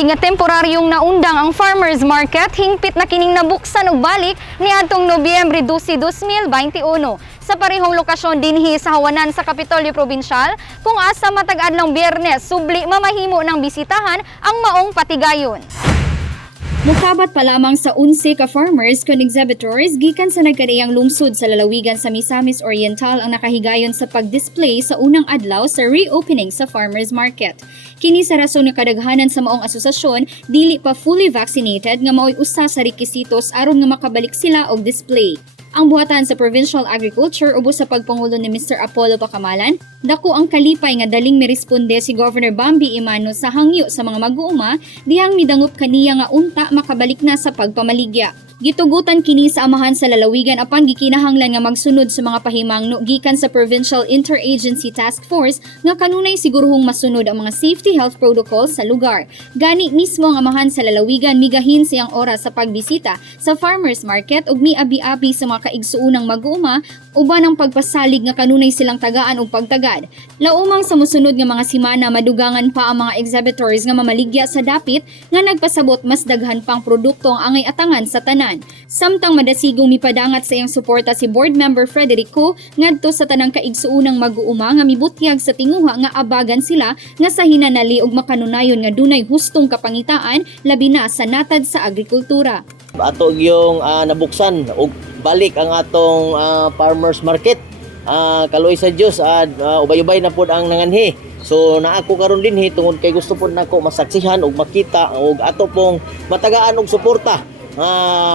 Maoy nga temporaryong naundang ang farmers market hingpit na kining nabuksan og balik niadtong Nobyembre 12, 2021 sa parehong lokasyon dinhi sa Hawanan sa Kapitolyo Provincial kung asa matag-adlong Biyernes subli mamahimo ng bisitahan ang maong patigayon. Mukabat pa lamang sa 11 ka farmers kon exhibitors gikan sa nagkariyang lungsod sa lalawigan sa Misamis Oriental ang nakahigayon sa pag-display sa unang adlaw sa reopening sa farmers market. Kini sa rason nga kadaghanan sa maong asosasyon dili pa fully vaccinated nga maoy usa sa requisitos aron nga makabalik sila og display. Ang buhatan sa Provincial Agriculture ubos sa pagpangulo ni Mr. Apollo Pacamalan, dako ang kalipay nga daling miresponde si Governor Bambi Imano sa hangyo sa mga mag-uuma dihang midangup kaniya nga unta makabalik na sa pagpamaligya. Gitugutan kini sa amahan sa lalawigan apan gikinahanglan nga magsunod sa mga pahimangno gikan sa Provincial Interagency Task Force nga kanunay siguruhong masunod ang mga safety health protocols sa lugar. Gani mismo ang amahan sa lalawigan migahin siyang oras sa pagbisita sa farmers market ug miabi-abi sa mga kaigsuunang mag-uuma uban ang pagpasalig nga kanunay silang tagaan og pagtagad. Laumang sa mosunod nga mga semana madugangan pa ang mga exhibitors nga mamaligya sa dapit nga nagpasabot mas daghan pang produkto ang angay atangan sa tanan. Samtang madasigong mipadangat sa iyang suporta si Board Member Frederico ngadto sa tanang kaigsuunang mag-uuma nga mibutyag sa tinguha nga abagan sila nga sa hinanali og makanunayon nga dunay hustong kapangitaan labi na sa natad sa agrikultura. Ato yung nabuksan og balik ang atong farmers market. Kaloy sa Dios ubay-ubay na pod ang nanganhi. So naako karon dinhi tungod kay gusto pod nako masaksihan og makita og ato pong matagaan og suporta.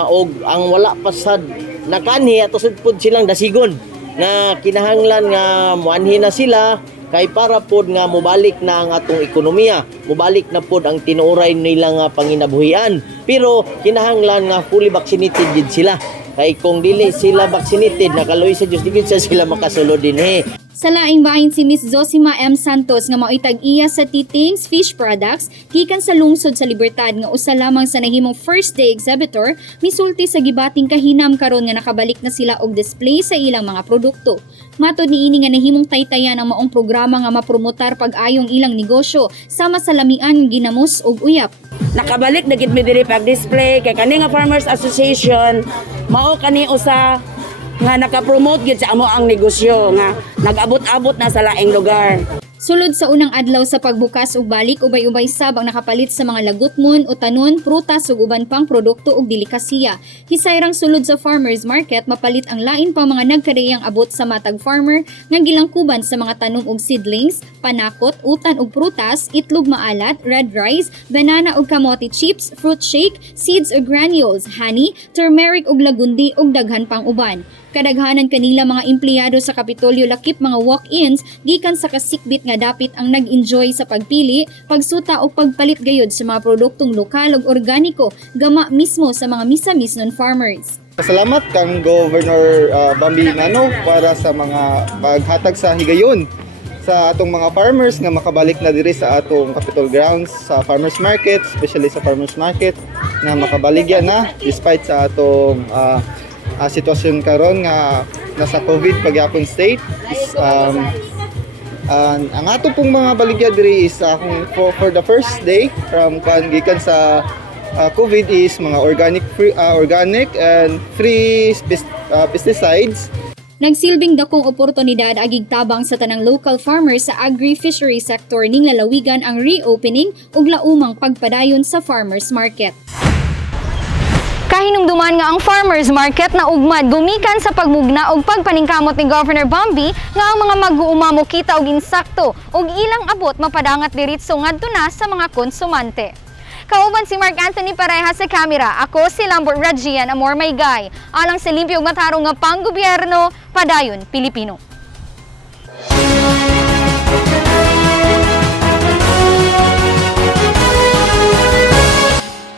Og ang wala pa sad nakanhi ato sud pod silang dasigon na kinahanglan nga muanhi na sila kay para pod nga mobalik na ang atong ekonomiya, mobalik na pod ang tinuoray nila nga panginabuhian. Pero kinahanglan nga fully vaccinated gid sila. Kay kung dili sila vaccinated nakaloy sa Dios digid sila makasulod dinhi. Sa laing bahin si Ms. Zosima M. Santos nga mao'y tag-iya sa Titings Fish Products gikan sa lungsod sa Libertad nga usa lamang sa nahimong first day exhibitor misulti sa gibating kahinam karon nga nakabalik na sila og display sa ilang mga produkto. Matod niini nga nahimong taytayan ang maong programa nga mapromotar pag-ayong ilang negosyo sama sa lamian ginamos og uyap. Nakabalik na gid mi diri pag-display kay kani nga Farmers Association mao kani usa nga nakapromote gid sa amo ang negosyo nga nag-abot-abot na sa laing lugar. Sulod sa unang adlaw sa pagbukas ug balik ubay-ubay sab ang nakapalit sa mga lagutmon, utanon, prutas ug uban pang produkto ug delikasiya. Hisayrang sulod sa farmers market mapalit ang lain pang mga nagkareyang abot sa matag farmer nga gilangkuban sa mga tanom ug seedlings, panakot, utan ug prutas, itlog maalat, red rice, banana ug kamote chips, fruit shake, seeds ug granules, honey, turmeric ug lagundi ug daghan pang uban. Kadaghanan kanila mga empleyado sa Kapitolyo lakip mga walk-ins gikan sa kasikbit nga dapit ang nag-enjoy sa pagpili, pagsuta o pagpalit gayud sa mga produktong lokal ug organiko gama mismo sa mga misamis non farmers. Salamat kang Governor Bambi Imano para sa mga paghatag sa higayon sa atong mga farmers nga makabalik na diri sa atong Capitol grounds sa farmers market, especially sa farmers market nga makabaligya na despite sa atong sitwasyon karon nga nasa COVID pagyapon state is, ang ato pong mga baligya diri is for the first day from gikan sa COVID is mga organic and free pesticides. Nagsilbing dakong oportunidad agig tabang sa tanang local farmers sa agri-fishery sector ning lalawigan ang reopening ug laumang pagpadayon sa farmers market. Kahinumduman nga ang farmers market na ugmad gumikan sa pagmugna og pagpaningkamot ni Governor Bambi nga ang mga mag-uuma mokita og insakto ug ilang abot mapadangat diritso ngadto na sa mga konsumante. Kauban si Mark Anthony Pareha sa kamera, ako si Lambert Rajian Amor Maygay, alang sa limpyo ug matarong nga panggobyerno, padayon Pilipino.